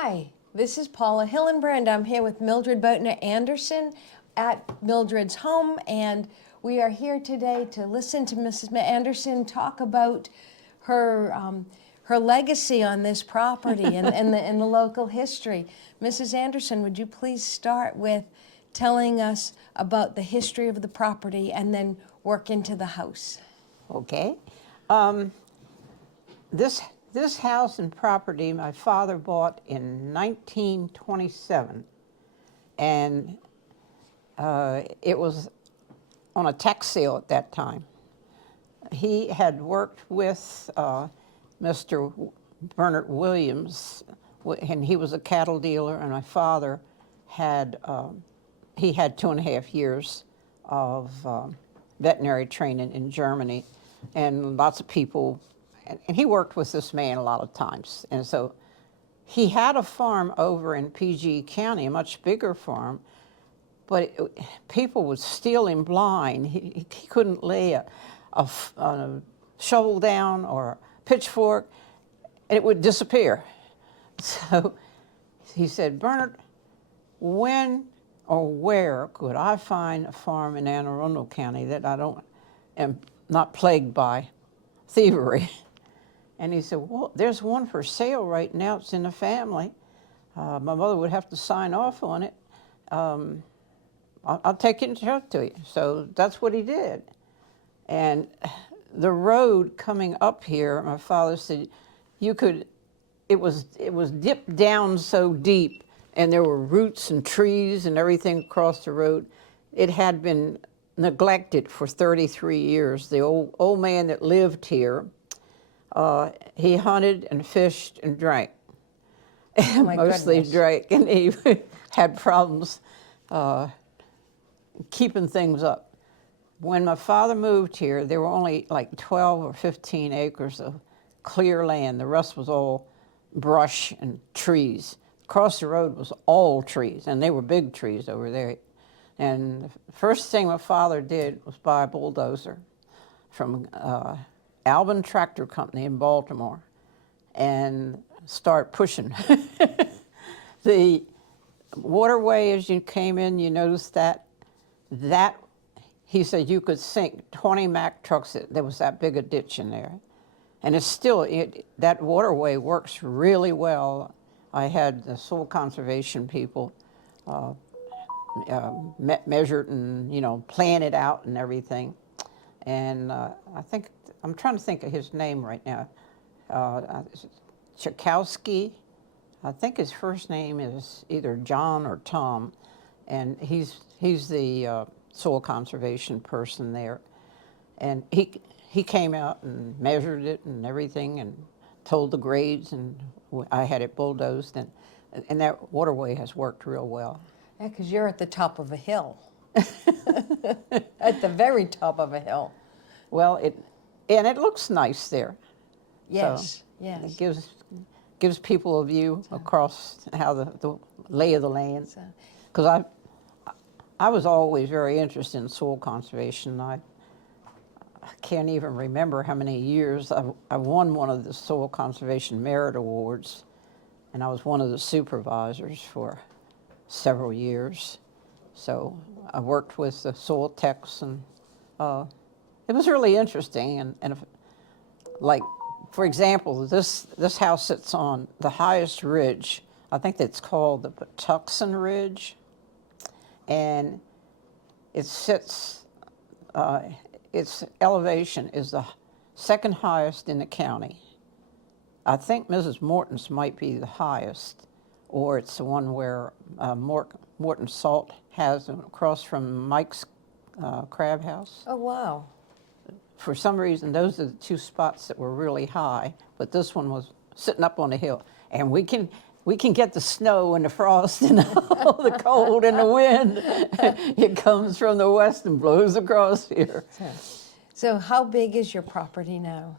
Hi, this is Paula Hillenbrand. I'm here with Mildred Bottner Anderson at Mildred's home, and we are here today to listen to Mrs. Anderson talk about her her legacy on this property and the local history. Mrs. Anderson, would you please start with telling us about the history of the property and then work into the house? Okay. This house and property my father bought in 1927, and it was on a tax sale at that time. He had worked with Mr. Bernard Williams, and he was a cattle dealer, and my father had, he had 2.5 years of veterinary training in Germany, and lots of people, and he worked with this man a lot of times. And so he had a farm over in PG County, a much bigger farm, but people would steal him blind. He couldn't lay a shovel down or a pitchfork, and it would disappear. So he said, Bernard, when or where could I find a farm in Anne Arundel County that I am not plagued by thievery? And he said, well, there's one for sale right now. It's in the family. My mother would have to sign off on it. I'll take it and show it to you. So that's what he did. And the road coming up here, my father said, it was dipped down so deep, and there were roots and trees and everything across the road. It had been neglected for 33 years. The old man that lived here, he hunted and fished and drank. Oh my Mostly goodness. drank, and he had problems keeping things up. When my father moved here, there were only like 12 or 15 acres of clear land. The rest was all brush and trees. Across the road was all trees, and they were big trees over there. And the first thing my father did was buy a bulldozer from Albin Tractor Company in Baltimore and start pushing. The waterway, as you came in, you noticed that he said you could sink 20 Mack trucks. There was that big a ditch in there. And it's still, that waterway works really well. I had the soil conservation people measured and, plan it out and everything. And I'm trying to think of his name right now. Chakowski. I think his first name is either John or Tom, and he's the soil conservation person there. And he came out and measured it and everything and told the grades, and I had it bulldozed, and that waterway has worked real well. Yeah, because you're at the top of a hill. At the very top of a hill. Well, it looks nice there. Yes, so yes. It gives people a view across how the lay of the land. Because I was always very interested in soil conservation. I can't even remember how many years I won one of the Soil Conservation Merit Awards, and I was one of the supervisors for several years. So I worked with the soil techs, and it was really interesting. And like, for example, this house sits on the highest ridge. I think that's called the Patuxent Ridge, and it sits. Its elevation is the second highest in the county. I think Mrs. Morton's might be the highest, or it's the one where Morton Salt has across from Mike's Crab House. Oh, wow. For some reason, those are the two spots that were really high, but this one was sitting up on a hill. And we can get the snow and the frost and all the cold and the wind. It comes from the west and blows across here. So how big is your property now?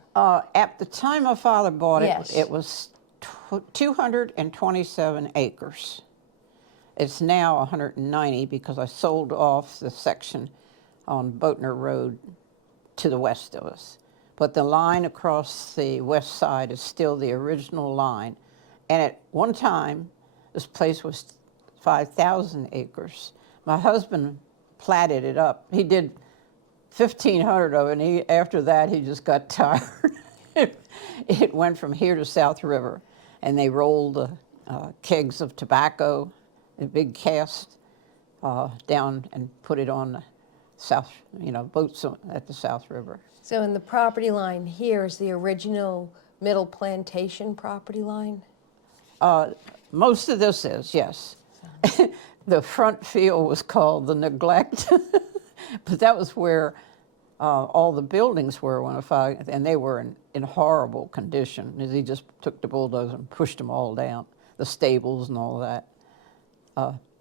At the time my father bought it, Yes. it was 227 acres. It's now 190 because I sold off the section on Bottner Road to the west of us. But the line across the west side is still the original line. And at one time, this place was 5,000 acres. My husband platted it up. He did 1,500 of it, and after that, he just got tired. It went from here to South River, and they rolled the kegs of tobacco, a big cask, down and put it on the South, boats at the South River. So in the property line here is the original Middle Plantation property line? Most of this is, yes. The front field was called the Neglect, but that was where all the buildings were and they were in horrible condition. He just took the bulldozer and pushed them all down, the stables and all that.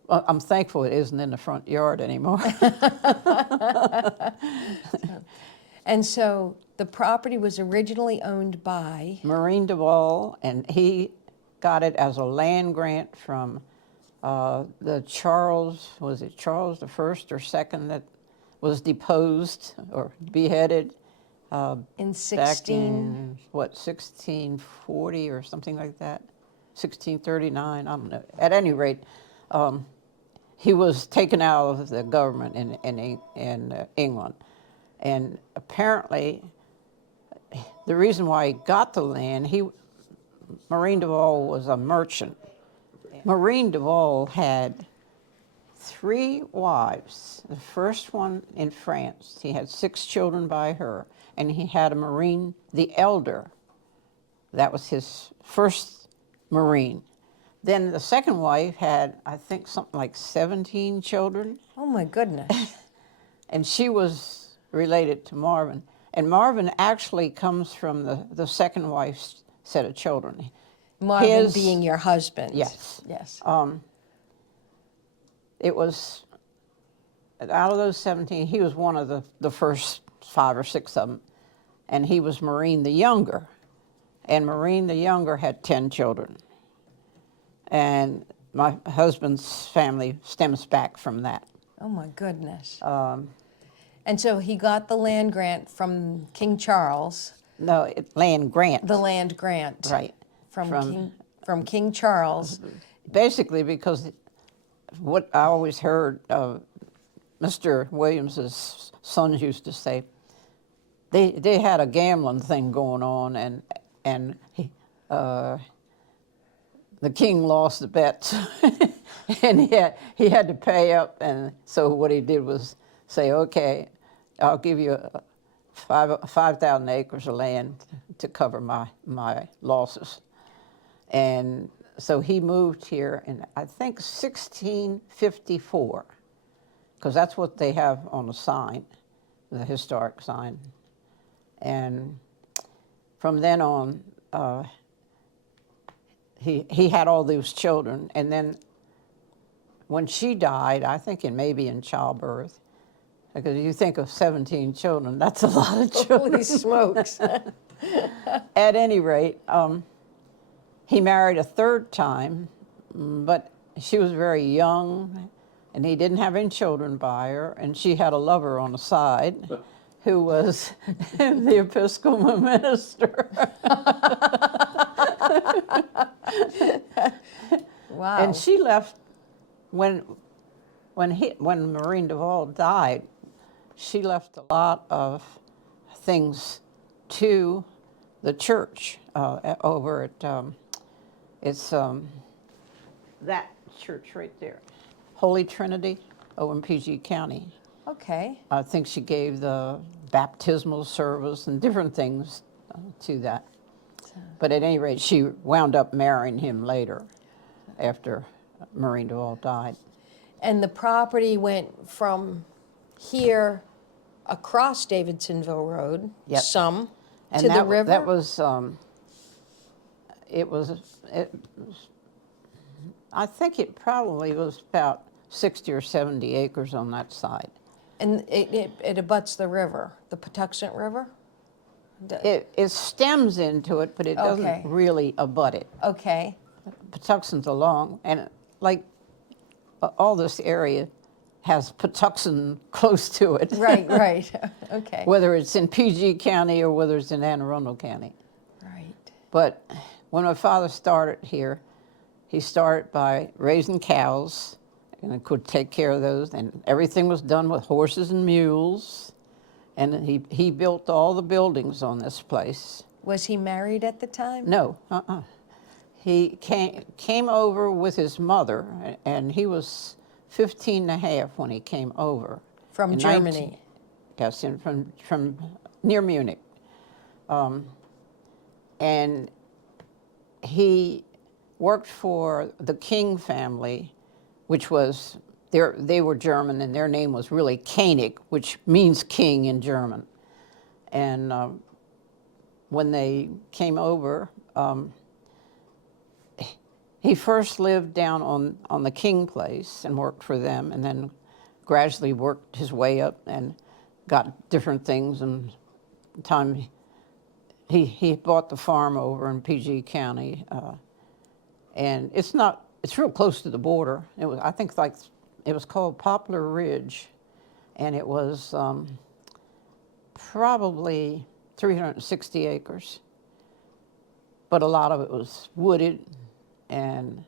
I'm thankful it isn't in the front yard anymore. And so the property was originally owned by? Mareen Duvall, and he got it as a land grant from the Charles, was it Charles the First or Second, that was deposed or beheaded In back in, what, 1640 or something like that? 1639, I don't know. At any rate, he was taken out of the government in England. And apparently, the reason why he got the land, Mareen Duvall was a merchant. Mareen Duvall had 3 wives. The first one in France, he had 6 children by her, and he had a Mareen the Elder. That was his first Mareen. Then the second wife had, I think, something like 17 children. Oh my goodness. And she was related to Marvin. And Marvin actually comes from the second wife's set of children. Marvin being your husband. Yes. Yes. It was, out of those 17, he was one of the first 5 or 6 of them. And he was Mareen the Younger. And Mareen the Younger had 10 children. And my husband's family stems back from that. Oh my goodness. And so he got the land grant from King Charles. No, land grant. The land grant. Right. From King Charles. Basically, because what I always heard Mr. Williams's sons used to say, they had a gambling thing going on, and the king lost the bets, and he had to pay up, and so what he did was say, okay, I'll give you 5,000 acres of land to cover my losses. And so he moved here in, I think, 1654, because that's what they have on the sign, the historic sign. And from then on, he had all those children. And then when she died, I think maybe in childbirth, because you think of 17 children, that's a lot of children. Holy smokes. At any rate, he married a 3rd time, but she was very young, and he didn't have any children by her, and she had a lover on the side who was the Episcopal minister. Wow. And she left when Mareen Duvall died. She left a lot of things to the church over at it's that church right there, Holy Trinity, over in PG County. Okay. I think she gave the baptismal service and different things to that. But at any rate, she wound up marrying him later after Mareen Duvall died. And the property went from here across Davidsonville Road, Yep. some, And to the river? That was, I think it probably was about 60 or 70 acres on that side. And it abuts the river, the Patuxent River? It stems into it, but it doesn't Okay. really abut it. Okay. Patuxent's along, and like all this area has Patuxent close to it. Right, right. Okay. Whether it's in PG County or whether it's in Anne Arundel County. Right. But when my father started here, he started by raising cows, and I could take care of those, and everything was done with horses and mules. And he built all the buildings on this place. Was he married at the time? No, He came over with his mother, and he was 15 and a half when he came over. From In Germany? Yes, from near Munich. And he worked for the King family, which was, they were German, and their name was really Koenig, which means king in German. And when they came over, he first lived down on the King place and worked for them, and then gradually worked his way up and got different things. And time he bought the farm over in PG County, and it's real close to the border. It was, I think, like, it was called Poplar Ridge, and it was probably 360 acres, but a lot of it was wooded, and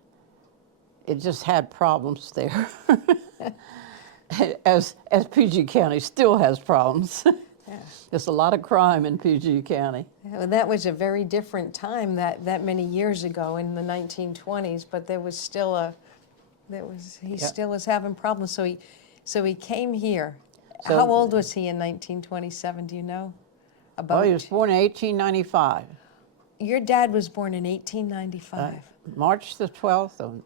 it just had problems there, as PG County still has problems. Yeah. There's a lot of crime in PG County. Well, that was a very different time that many years ago in the 1920s, but there was still he still was having problems. So he came here. So- How old was he in 1927? Do you know? Well, he was born in 1895. Your dad was born in 1895. March the 12th of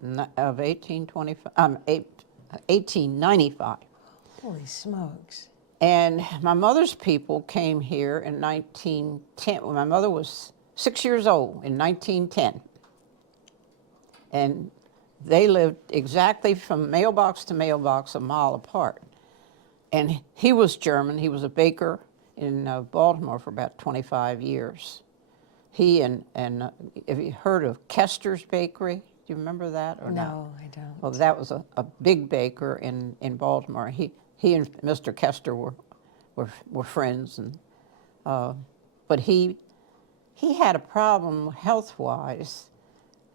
1895. Holy smokes. And my mother's people came here in 1910. When my mother was 6 years old in 1910. And they lived exactly from mailbox to mailbox, a mile apart. And he was German. He was a baker in Baltimore for about 25 years. He and have you heard of Kester's Bakery? Do you remember that or not? No, I don't. Well, that was a big baker in Baltimore. He and Mr. Kester were friends, and but he had a problem health-wise,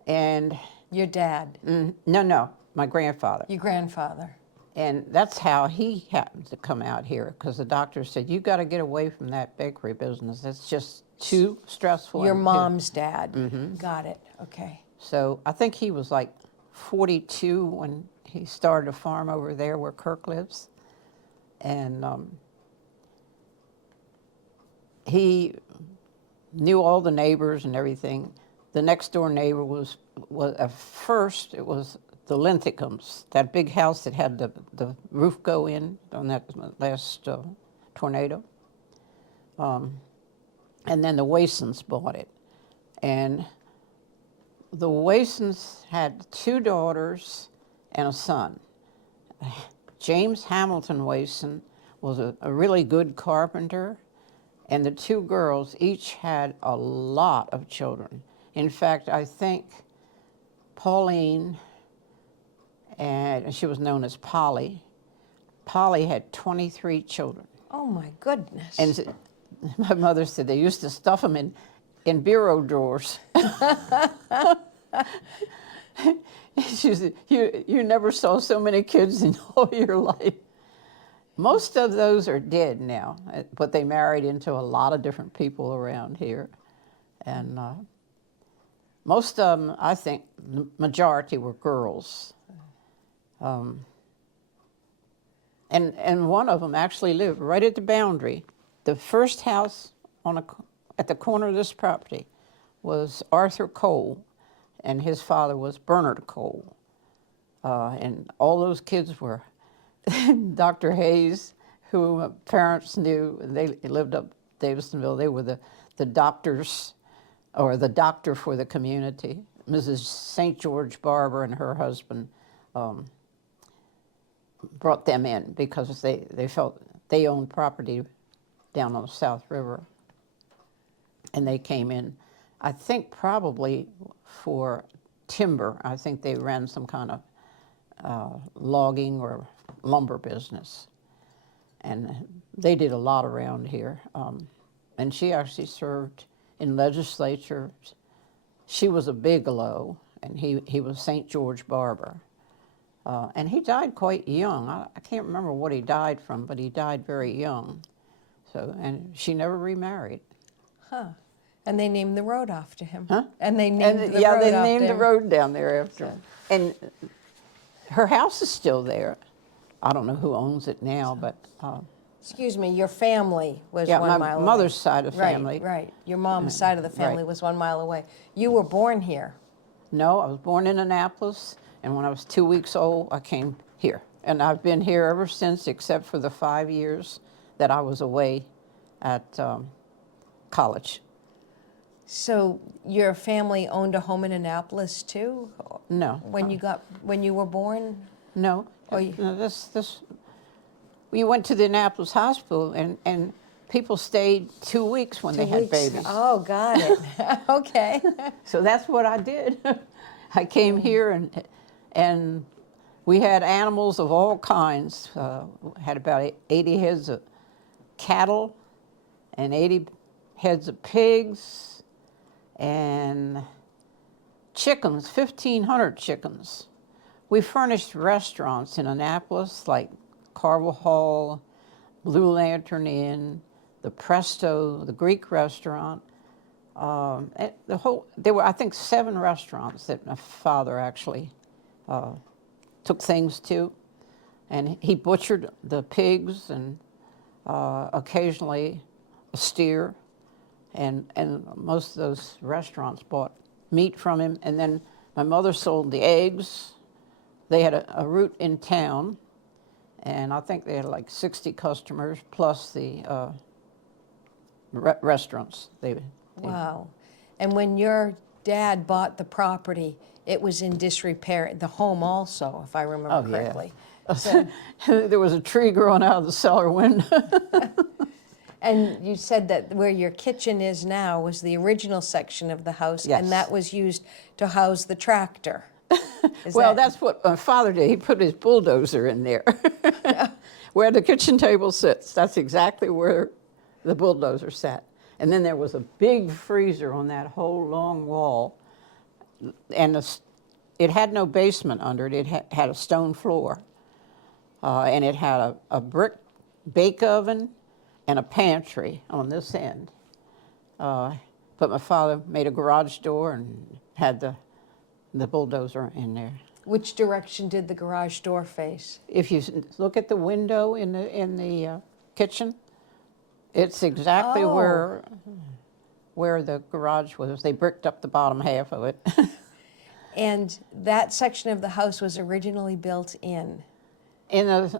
and Your dad, no, my grandfather. your grandfather. And that's how he happened to come out here, because the doctor said, you got to get away from that bakery business. It's just too stressful. Your and too-" mom's dad. Got it. Okay. So I think he was like 42 when he started a farm over there where Kirk lives. And he knew all the neighbors and everything. The next door neighbor was at first, it was the Linthicums, that big house that had the roof go in on that last tornado. And then the Wasons bought it. And the Wasons had 2 daughters and a son. James Hamilton Wason was a really good carpenter, and the 2 girls each had a lot of children. In fact, I think Pauline, and she was known as Polly, Polly had 23 children. Oh my goodness. And my mother said they used to stuff them in bureau drawers. She said, you never saw so many kids in all your life. Most of those are dead now, but they married into a lot of different people around here. And most of them, I think, the majority were girls. And one of them actually lived right at the boundary. The first house at the corner of this property was Arthur Cole, and his father was Bernard Cole. And all those kids were Dr. Hayes, who my parents knew, and they lived up Davisonville. They were the doctors, or the doctor for the community. Mrs. St. George Barber and her husband brought them in because they felt they owned property down on the South River. And they came in, I think probably for timber. I think they ran some kind of logging or lumber business. And they did a lot around here. And she actually served in legislatures she was a Bigelow, and he was St. George Barber. And he died quite young. I can't remember what he died from, but he died very young. So, and she never remarried. Huh. And they named the road after him. Huh? And they named the road yeah, they after named the him. road down there after him. And her house is still there. I don't know who owns it now, but Excuse me, your family was yeah, 1 my mile away. mother's side of family. Right. Your mom's side of the family right. was 1 mile away. You were born here. No, I was born in Annapolis, and when I was 2 weeks old, I came here. And I've been here ever since, except for the 5 years that I was away at college. So your family owned a home in Annapolis too? No. When you were born? No. Oh, you- No, we went to the Annapolis hospital, and people stayed 2 weeks when they had babies. Oh, got it. Okay. So that's what I did. I came here, and we had animals of all kinds. Had about 80 heads of cattle and 80 heads of pigs and chickens, 1,500 chickens. We furnished restaurants in Annapolis like Carvel Hall, Blue Lantern Inn, the Presto, the Greek restaurant. There were, I think, 7 restaurants that my father actually took things to. And he butchered the pigs and occasionally a steer. And most of those restaurants bought meat from him. And then my mother sold the eggs. They had a route in town, and I think they had like 60 customers plus the restaurants. Wow. And when your dad bought the property, it was in disrepair, the home also, if I remember correctly. So, There was a tree growing out of the cellar window. and you said that where your kitchen is now was the original section of the house, Yes. and that was used to house the tractor. Well, that's what my father did. He put his bulldozer in there. Where the kitchen table sits, that's exactly where the bulldozer sat. And then there was a big freezer on that whole long wall. And it had no basement under it. It had a stone floor. And it had a brick bake oven and a pantry on this end. But my father made a garage door and had the bulldozer in there. Which direction did the garage door face? If you look at the window in the kitchen, it's exactly Oh. where the garage was. They bricked up the bottom half of it. And that section of the house was originally built in? In the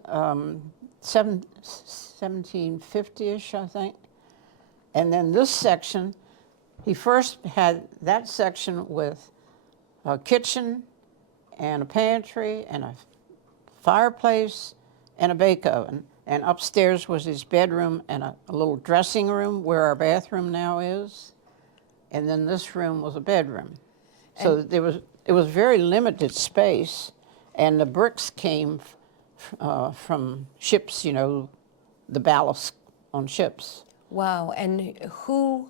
1750-ish, I think. And then this section, he first had that section with a kitchen and a pantry and a fireplace and a bake oven. And upstairs was his bedroom and a little dressing room where our bathroom now is. And then this room was a bedroom. So it was very limited space. And the bricks came from ships, you know, the ballast on ships. Wow. And who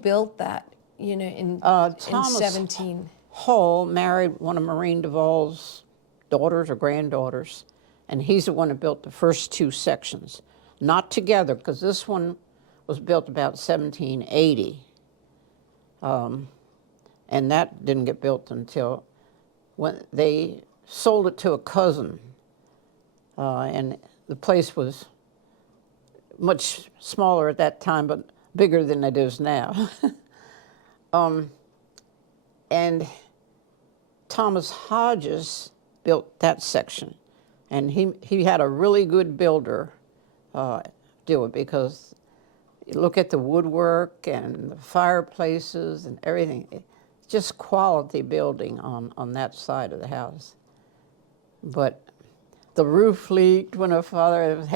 built that, you know, in Thomas 17? Hall married one of Mareen Duvall's daughters or granddaughters, and he's the one who built the first 2 sections. Not together, because this one was built about 1780. And that didn't get built until when they sold it to a cousin. And the place was much smaller at that time, but bigger than it is now. And Thomas Hodges built that section. And he had a really good builder do it, because you look at the woodwork and the fireplaces and everything. Just quality building on that side of the house. But the roof leaked when my father,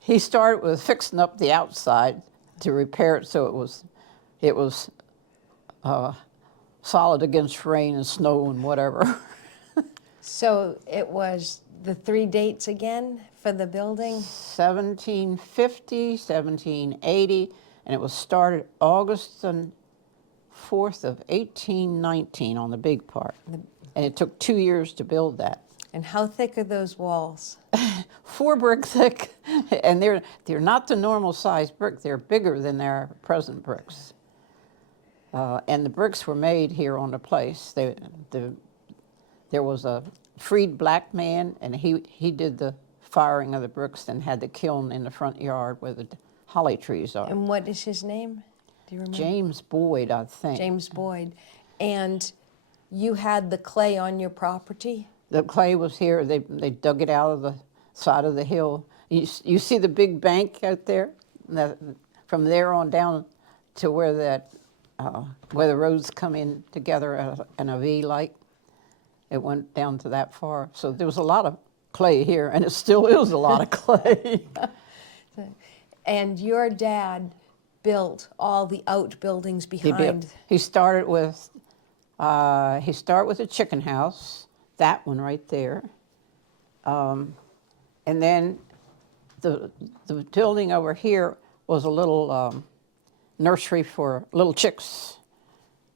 he started with fixing up the outside to repair it so it was solid against rain and snow and whatever. So it was the 3 dates again for the building? 1750, 1780, and it was started August 4th of 1819 on the big part. And it took 2 years to build that. And how thick are those walls? 4 brick thick, and they're not the normal size brick. They're bigger than their present bricks. And the bricks were made here on the place. There was a freed black man, and he did the firing of the bricks and had the kiln in the front yard where the holly trees are. And what is his name? Do you remember? James Boyd, I think. James Boyd. And you had the clay on your property? The clay was here. They dug it out of the side of the hill. You see the big bank out there? From there on down to where where the roads come in together in a V like. It went down to that far. So there was a lot of clay here, and it still is a lot of clay. And your dad built all the outbuildings behind. He started with a chicken house, that one right there, and then the building over here was a little nursery for little chicks.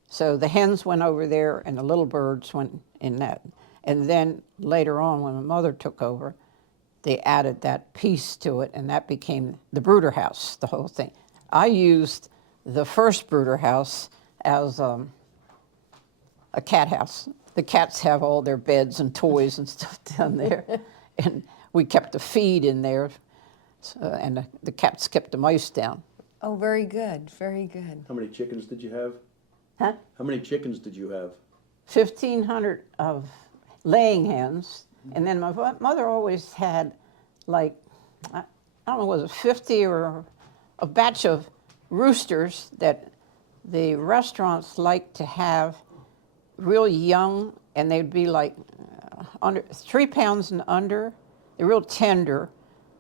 So the hens went over there, and the little birds went in that. And then later on, when my mother took over, they added that piece to it, and that became the brooder house, the whole thing. I used the first brooder house as a cat house. The cats have all their beds and toys and stuff down there, and we kept the feed in there, and the cats kept the mice down. Oh, very good, very good. How many chickens did you have? Huh? How many chickens did you have? 1,500 of laying hens, and then my mother always had, like, I don't know, was it 50 or a batch of roosters that the restaurants like to have real young, and they'd be like under 3 pounds and under. They're real tender,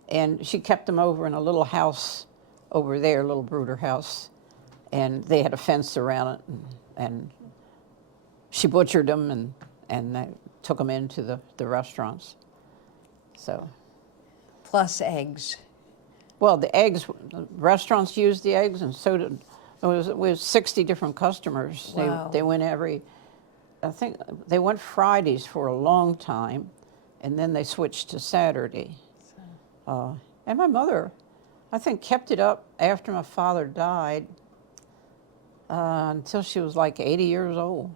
and she kept them over in a little house over there, a little brooder house, and they had a fence around it, and she butchered them and took them into the restaurants. So. Plus eggs. Well, the eggs, restaurants used the eggs, and so did, it was 60 different customers. Wow. They went I think they went Fridays for a long time, and then they switched to Saturday. And my mother, I think, kept it up after my father died until she was like 80 years old.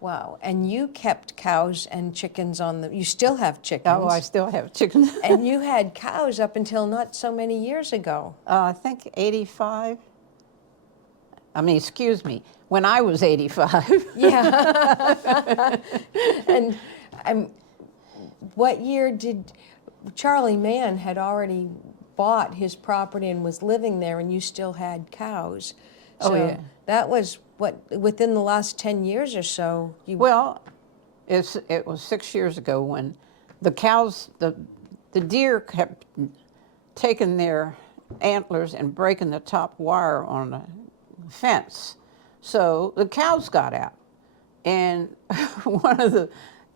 Wow, and you kept cows and chickens you still have chickens. Oh, I still have chickens. And you had cows up until not so many years ago. I think 85. I mean, excuse me, when I was 85. Yeah. And what year did Charlie Mann had already bought his property and was living there, and you still had cows? So Oh, yeah. That was within the last 10 years or so. Well, it was 6 years ago when the cows, the deer kept taking their antlers and breaking the top wire on the fence. So the cows got out, and one of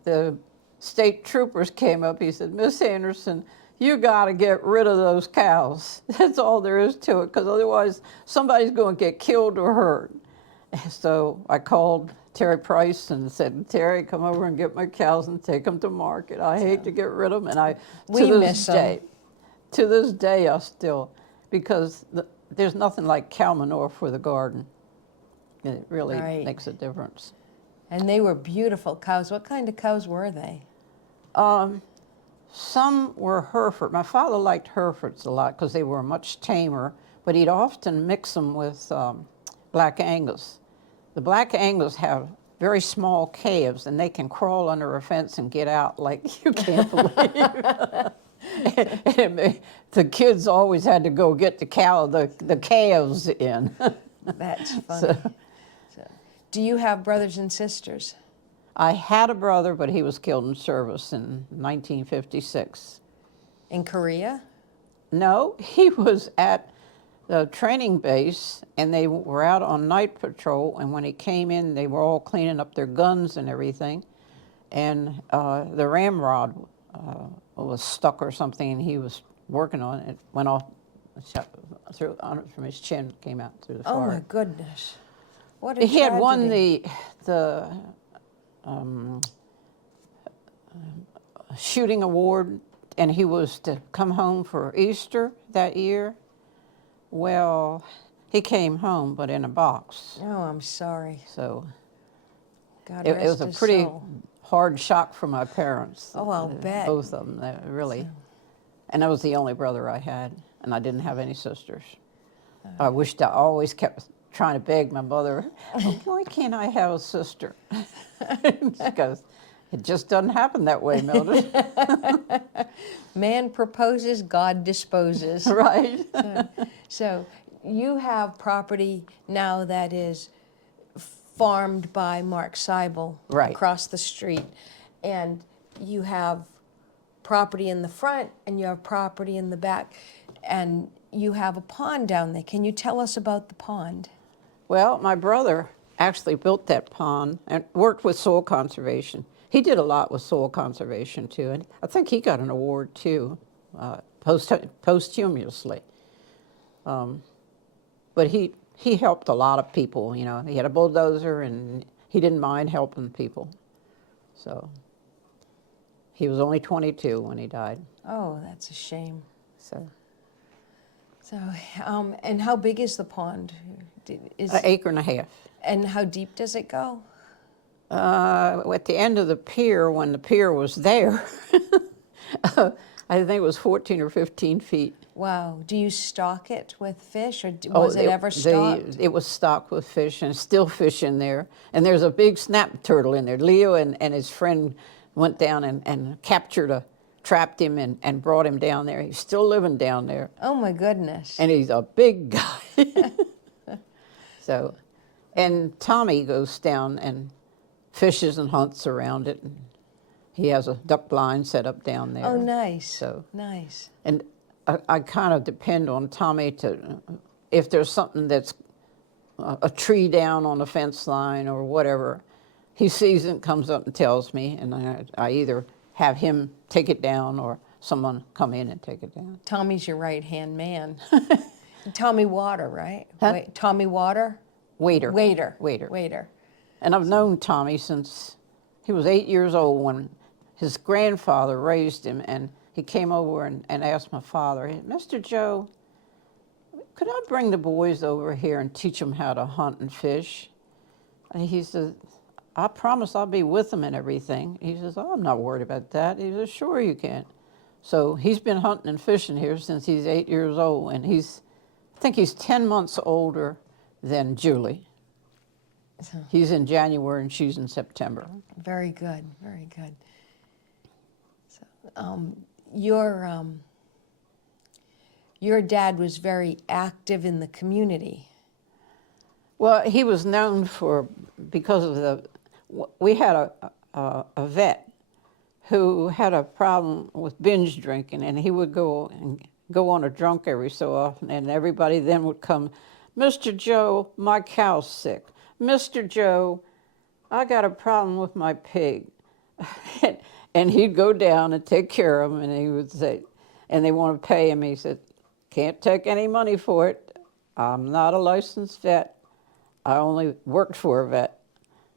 the state troopers came up. He said, "Miss Anderson, you got to get rid of those cows. That's all there is to it, because otherwise somebody's going to get killed or hurt." So I called Terry Price and said, "Terry, come over and get my cows and take them to market. I hate to get rid of them." And to this day, I still, because there's nothing like cow manure for the garden. It really makes a difference. And they were beautiful cows. What kind of cows were they? Some were Hereford. My father liked Herefords a lot because they were much tamer, but he'd often mix them with Black Angus. The Black Angus have very small calves, and they can crawl under a fence and get out like you can't believe. The kids always had to go get the calves in. That's funny. Do you have brothers and sisters? I had a brother, but he was killed in service in 1956. In Korea? No, he was at the training base, and they were out on night patrol, and when he came in, they were all cleaning up their guns and everything, and the ramrod was stuck or something, and he was working on it. It went off from his chin, came out through the fire. Oh, my goodness. What a He had won tragedy. the shooting award, and he was to come home for Easter that year. Well, he came home, but in a box. Oh, I'm sorry. So God it rest was a his pretty soul. hard shock for my parents. Oh, I'll bet. Both of them, really. And I was the only brother I had, and I didn't have any sisters. I wished I always kept trying to beg my mother, "Oh, why can't I have a sister?" Because it just doesn't happen that way, Mildred. Man proposes, God disposes. Right. So you have property now that is farmed by Mark Seibel Right. across the street, and you have property in the front and you have property in the back, and you have a pond down there. Can you tell us about the pond? Well, my brother actually built that pond and worked with soil conservation. He did a lot with soil conservation too, and I think he got an award too, posthumously. But he helped a lot of people. You know, he had a bulldozer, and he didn't mind helping people. So he was only 22 when he died. Oh, that's a shame. So So, and how big is the pond? Is, an acre and a half. and how deep does it go? At the end of the pier, when the pier was there, I think it was 14 or 15 feet. Wow. Do you stock it with fish, or was it ever stocked? It was stocked with fish, and still fish in there. And there's a big snap turtle in there. Leo and his friend went down and trapped him and brought him down there. He's still living down there. Oh my goodness. And he's a big guy. So, and Tommy goes down and fishes and hunts around it. And he has a duck blind set up down there. Oh, nice. So, nice. and I kind of depend on Tommy to, if there's something that's a tree down on the fence line or whatever, he sees it, comes up and tells me, and I either have him take it down or someone come in and take it down. Tommy's your right-hand man. Tommy Water, right? Huh? Wait, Tommy Water? Waiter. Waiter. And I've known Tommy since he was 8 years old when his grandfather raised him, and he came over and asked my father, "Mr. Joe, could I bring the boys over here and teach them how to hunt and fish?" And he said, "I promise I'll be with them and everything." He says, "Oh, I'm not worried about that." He says, "Sure you can." So he's been hunting and fishing here since he's 8 years old, and I think he's 10 months older than Julie. He's in January and she's in September. Very good, very good. So, your dad was very active in the community. Well, he was known because of we had a vet who had a problem with binge drinking, and he would go on a drunk every so often, and everybody then would come, "Mr. Joe, my cow's sick. Mr. Joe, I got a problem with my pig." And he'd go down and take care of him, and he would say, and they want to pay him. He said, "Can't take any money for it. I'm not a licensed vet. I only worked for a vet."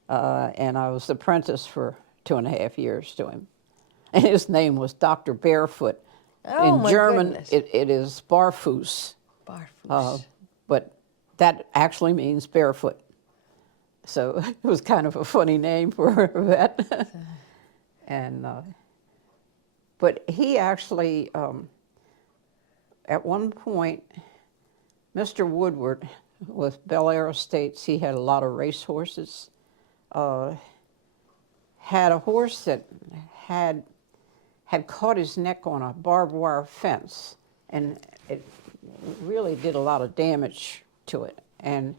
And I was apprentice for 2.5 years to him. And his name was Dr. Barefoot. Oh, In my German, goodness. it is Barfuß. Barfuß. But that actually means barefoot. So it was kind of a funny name for a vet. And, but he actually, at one point, Mr. Woodward with Bel Air Estates, he had a lot of race horses, had a horse that had caught his neck on a barbed wire fence, and it really did a lot of damage to it. And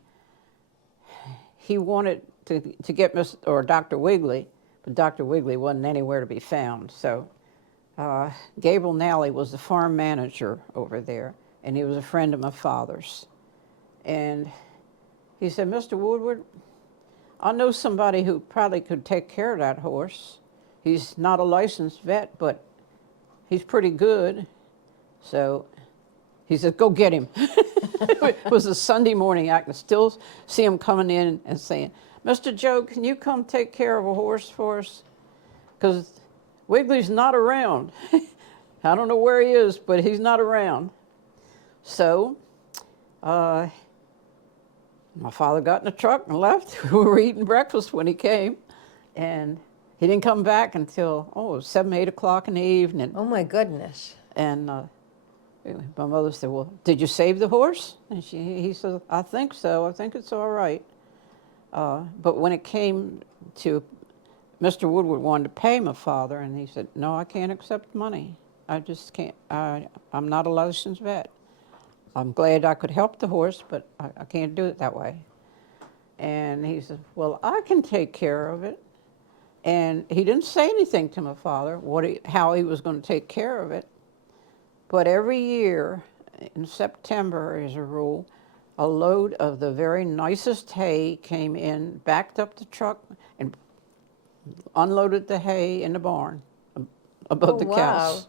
he wanted to get Dr. Wigley, but Dr. Wigley wasn't anywhere to be found. So Gabriel Nally was the farm manager over there, and he was a friend of my father's. And he said, "Mr. Woodward, I know somebody who probably could take care of that horse. He's not a licensed vet, but he's pretty good." So He said, go get him. It was a Sunday morning. I can still see him coming in and saying, Mr. Joe, can you come take care of a horse for us? Because Wiggly's not around. I don't know where he is, but he's not around. So my father got in the truck and left. We were eating breakfast when he came, and he didn't come back until, it was 7, 8 o'clock in the evening. Oh my goodness. And my mother said, well, did you save the horse? And he said, I think so. I think it's all right. But when it came to, Mr. Woodward wanted to pay my father, and he said, no, I can't accept money. I just can't. I'm not a licensed vet. I'm glad I could help the horse, but I can't do it that way. And he said, well, I can take care of it. And he didn't say anything to my father, how he was going to take care of it. But every year in September, as a rule, a load of the very nicest hay came in, backed up the truck, and unloaded the hay in the barn above the cows.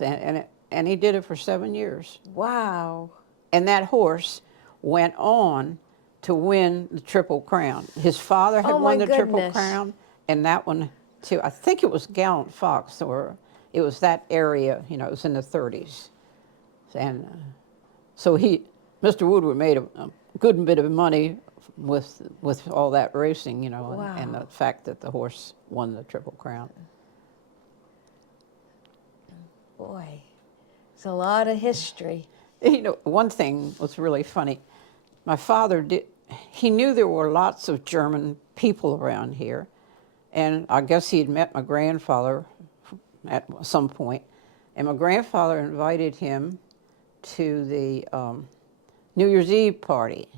And he did it for 7 years. Wow. And that horse went on to win the Triple Crown. His father had won the Triple Crown, and that one too. I think it was Gallant Fox, or it was that area, it was in the 30s. And so Mr. Woodward made a good bit of money with all that racing, Wow. and the fact that the horse won the Triple Crown. Boy, it's a lot of history. One thing was really funny. My father he knew there were lots of German people around here, and I guess he had met my grandfather at some point, and my grandfather invited him to the New Year's Eve party.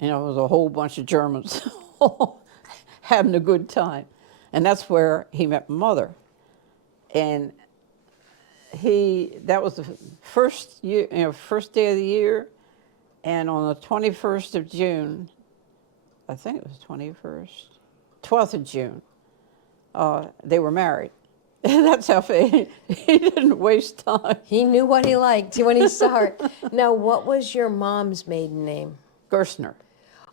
It was a whole bunch of Germans having a good time, and that's where he met my mother. And that was the first day of the year, and on the 21st of June, I think it was 12th of June, they were married. That's how he didn't waste time. He knew what he liked when he saw her. Now, what was your mom's maiden name? Gerstner.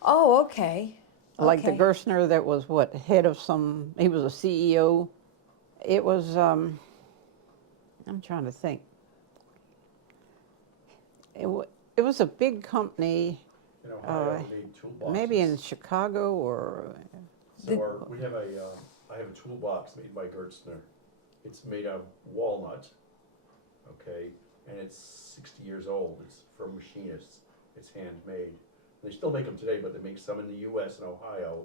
Oh, okay. Like the Okay. Gerstner that was head of he was a CEO. It was, I'm trying to think. It was a big company, In Ohio, made toolboxes. maybe in Chicago or, So I have a toolbox made by Gertzner. It's made of walnut, okay, and it's 60 years old. It's from machinists. It's handmade. They still make them today, but they make some in the U.S. and Ohio.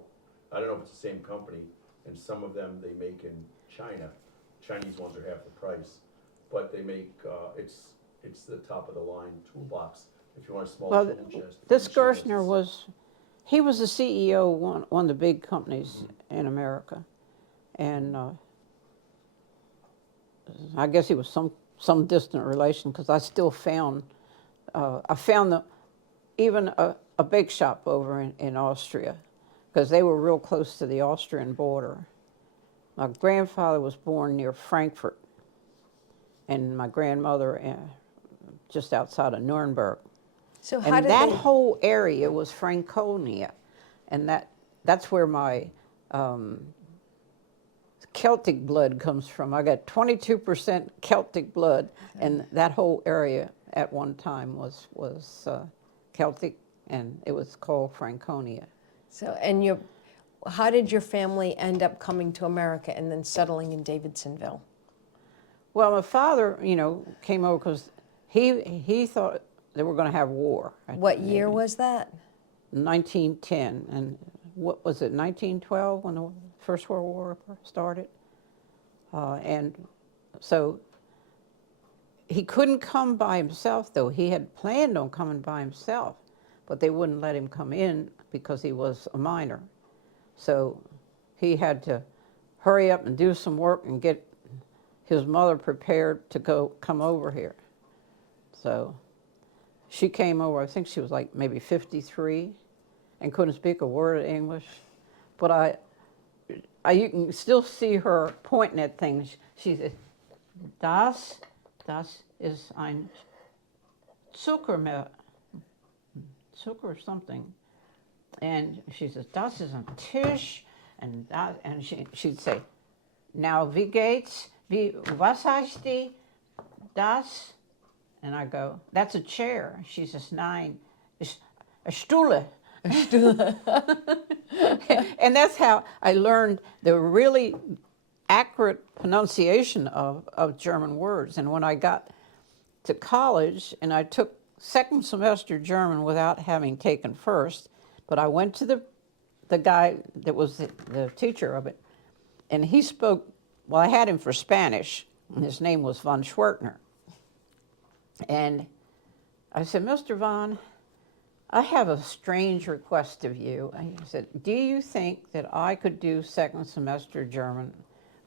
I don't know if it's the same company, and some of them they make in China. Chinese ones are half the price, but they make it's the top of the line toolbox. If you want a small tool chest. this Gerstner he was the CEO of one of the big companies in America, and I guess he was some distant relation, because I still found even a bake shop over in Austria, because they were real close to the Austrian border. My grandfather was born near Frankfurt, and my grandmother just outside of Nuremberg. So how And did that they... whole area was Franconia, and that's where my Celtic blood comes from. I got 22% Celtic blood, and that whole area at one time was Celtic, and it was called Franconia. So, and how did your family end up coming to America and then settling in Davidsonville? Well, my father, came over because he thought they were going to have war. What year was that? 1910, and what was it, 1912 when the First World War started? And so he couldn't come by himself, though. He had planned on coming by himself, but they wouldn't let him come in because he was a minor. So he had to hurry up and do some work and get his mother prepared to come over here. So she came over, I think she was like maybe 53, and couldn't speak a word of English. But you can still see her pointing at things. She said, das ist ein Zucker or something. And she says, das ist ein Tisch. And she'd say, now, wie geht's? Was heißt die? Das? And I go, that's a chair. She says, nein, it's a Stuhle. And that's how I learned the really accurate pronunciation of German words. And when I got to college, and I took second semester German without having taken first, but I went to the guy that was the teacher of it, and he spoke, well, I had him for Spanish, and his name was von Schwertner. And I said, Mr. Von, I have a strange request of you. And he said, do you think that I could do second semester German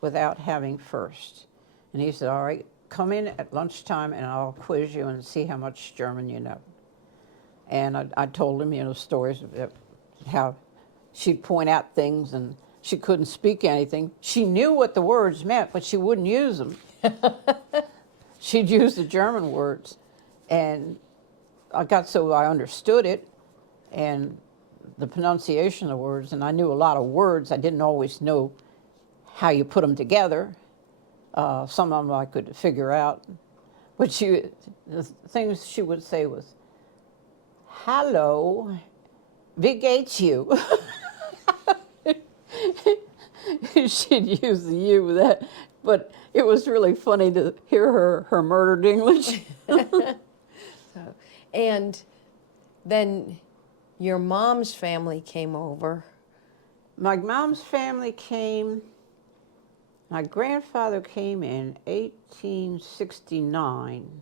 without having first? And he said, all right, come in at lunchtime and I'll quiz you and see how much German you know. And I told him, you know, stories of how she'd point out things and she couldn't speak anything. She knew what the words meant, but she wouldn't use them. She'd use the German words. And I got so I understood it and the pronunciation of the words, and I knew a lot of words. I didn't always know how you put them together. Some of them I could figure out. But the things she would say was, hello, wie geht's you? She'd use the you with that, but it was really funny to hear her murdered English. And then your mom's family came over. My mom's family came, my grandfather came in 1869,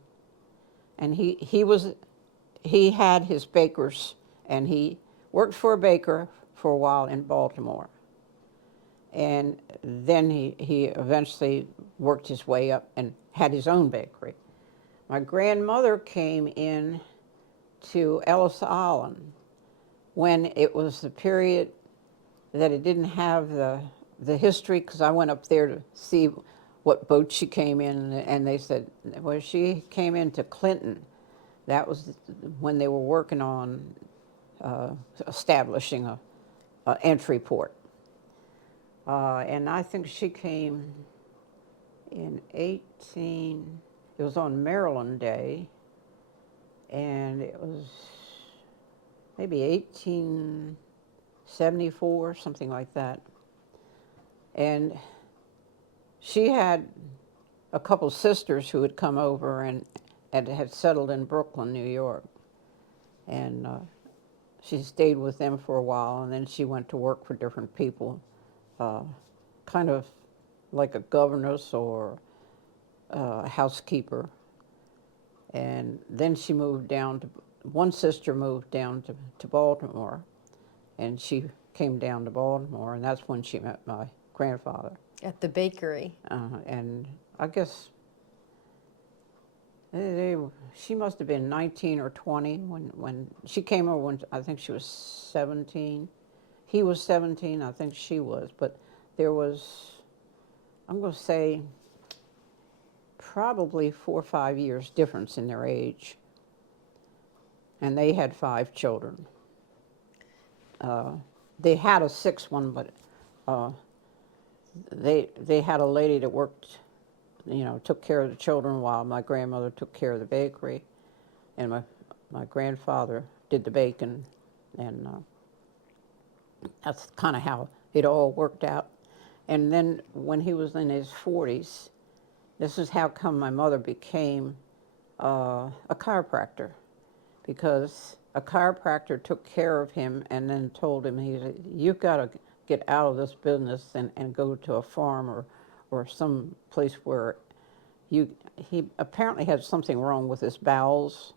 and he had his bakers, and he worked for a baker for a while in Baltimore. And then he eventually worked his way up and had his own bakery. My grandmother came in to Ellis Island when it was the period that it didn't have the history, because I went up there to see what boat she came in, and they said, well, she came into Clinton. That was when they were working on establishing an entry port. And I think she came in it was on Maryland Day, and it was maybe 1874, something like that. And she had a couple sisters who had come over and had settled in Brooklyn, New York. And she stayed with them for a while, and then she went to work for different people, kind of like a governess or a housekeeper. And then she moved down one sister moved down to Baltimore, and she came down to Baltimore, and that's when she met my grandfather. At the bakery. And I guess she must have been 19 or 20 when she came over when I think she was 17. He was 17, I think she was, but there was, I'm going to say, probably 4 or 5 years difference in their age. And they had 5 children. They had a 6th one, but they had a lady that worked, you know, took care of the children while my grandmother took care of the bakery, and my grandfather did the baking, and that's kind of how it all worked out. And then when he was in his 40s, this is how come my mother became a chiropractor, because a chiropractor took care of him and then told him, he said, you've got to get out of this business and go to a farm or some place where he apparently had something wrong with his bowels,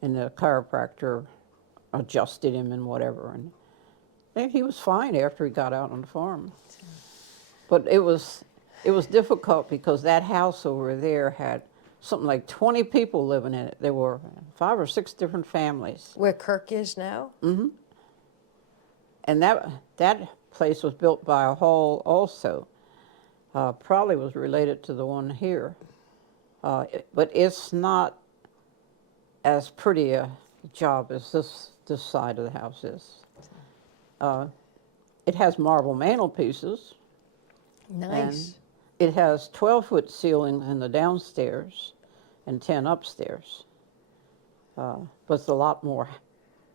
and the chiropractor adjusted him and whatever, and he was fine after he got out on the farm. But it was difficult because that house over there had something like 20 people living in it. There were 5 or 6 different families. Where Kirk is now? Mm-hmm. And that place was built by a hall also. Probably was related to the one here. But it's not as pretty a job as this side of the house is. It has marble mantelpieces. Nice. And it has 12-foot ceilings in the downstairs and 10 upstairs. But it's a lot more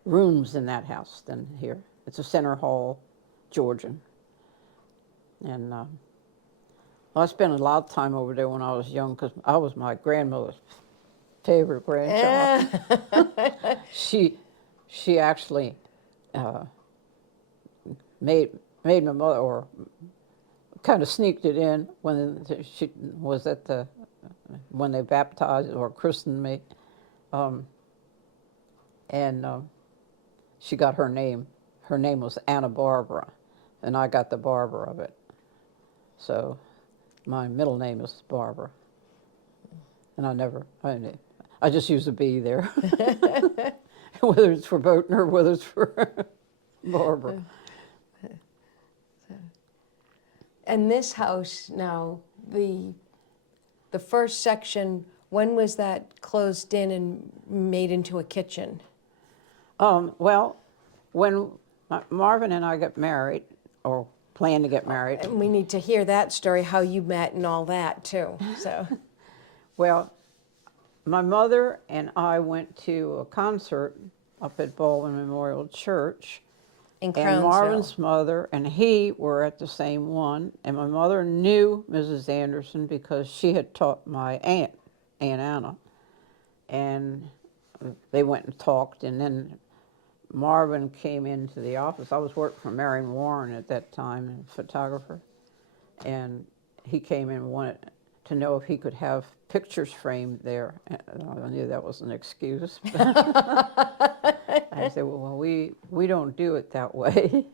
rooms in that house than here. It's a center hall, Georgian. And well, I spent a lot of time over there when I was young because I was my grandmother's favorite grandchild. She actually made my mother, or kind of sneaked it in when she was at when they baptized or christened me, and she got her name. Her name was Anna Barbara, and I got the Barbara of it. So my middle name is Barbara, and I just use a B there, whether it's for Bottner, whether it's for Barbara. And this house now, the first section, when was that closed in and made into a kitchen? Well, when Marvin and I got married, or planned to get married. And we need to hear that story, how you met and all that too. So, Well, my mother and I went to a concert up at Baldwin Memorial Church. in And Crownsville. Marvin's mother and he were at the same one. And my mother knew Mrs. Anderson because she had taught my Aunt Anna. And they went and talked. And then Marvin came into the office. I was working for Mareen Warren at that time, a photographer. And he came in and wanted to know if he could have pictures framed there. And I knew that was an excuse. I said, well, we don't do it that way.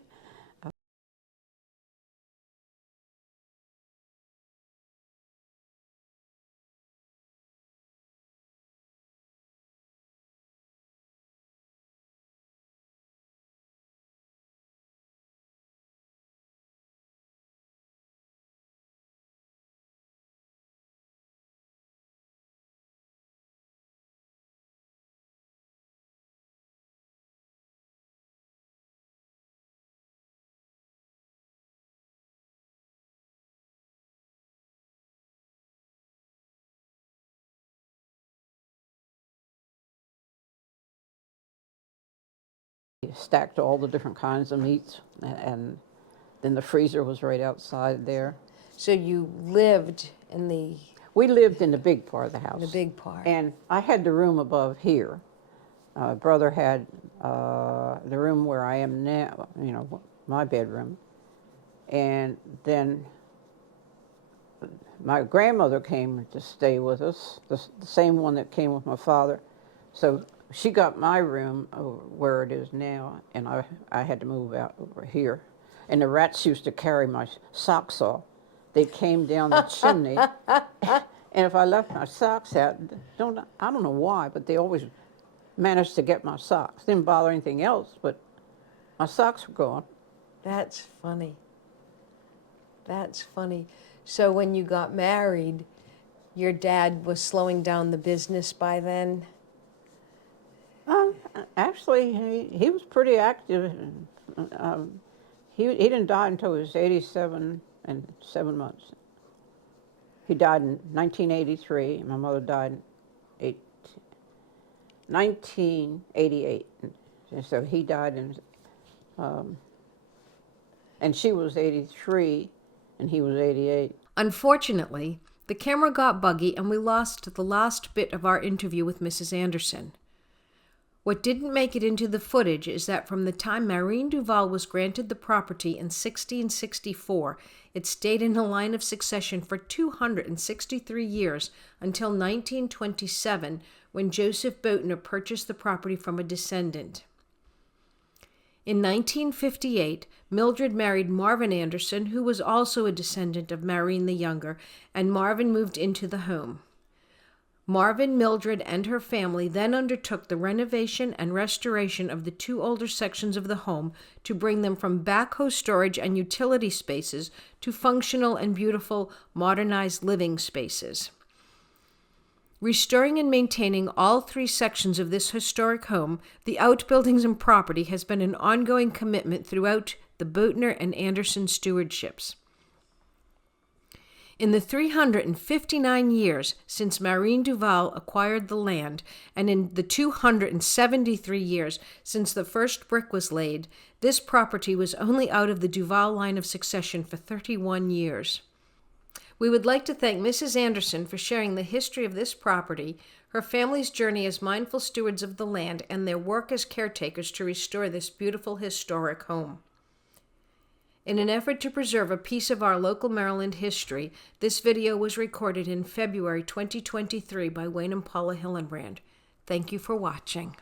He stacked all the different kinds of meats, and then the freezer was right outside there. So you lived in We lived in the big part of the house. the big part. And I had the room above here. Brother had the room where I am now, you know, my bedroom. And then my grandmother came to stay with us, the same one that came with my father. So she got my room where it is now, and I had to move out over here. And the rats used to carry my socks off. They came down the chimney, and if I left my socks out, I don't know why, but they always managed to get my socks. Didn't bother anything else, but my socks were gone. That's funny. That's funny. So when you got married, your dad was slowing down the business by then? Actually, he was pretty active. He didn't die until he was 87 and 7 months. He died in 1983. My mother died in 1988. And so he died in, and she was 83 and he was 88. Unfortunately, the camera got buggy and we lost the last bit of our interview with Mrs. Anderson. What didn't make it into the footage is that from the time Mareen Duvall was granted the property in 1664, it stayed in a line of succession for 263 years until 1927, when Joseph Bottner purchased the property from a descendant. In 1958, Mildred married Marvin Anderson, who was also a descendant of Mareen the Younger, and Marvin moved into the home. Marvin, Mildred, and her family then undertook the renovation and restoration of the two older sections of the home to bring them from backhoe storage and utility spaces to functional and beautiful modernized living spaces. Restoring and maintaining all 3 sections of this historic home, the outbuildings and property, has been an ongoing commitment throughout the Bottner and Anderson stewardships. In the 359 years since Mareen Duvall acquired the land, and in the 273 years since the first brick was laid, this property was only out of the Duvall line of succession for 31 years. We would like to thank Mrs. Anderson for sharing the history of this property, her family's journey as mindful stewards of the land, and their work as caretakers to restore this beautiful historic home. In an effort to preserve a piece of our local Maryland history, this video was recorded in February 2023 by Wayne and Paula Hillenbrand. Thank you for watching.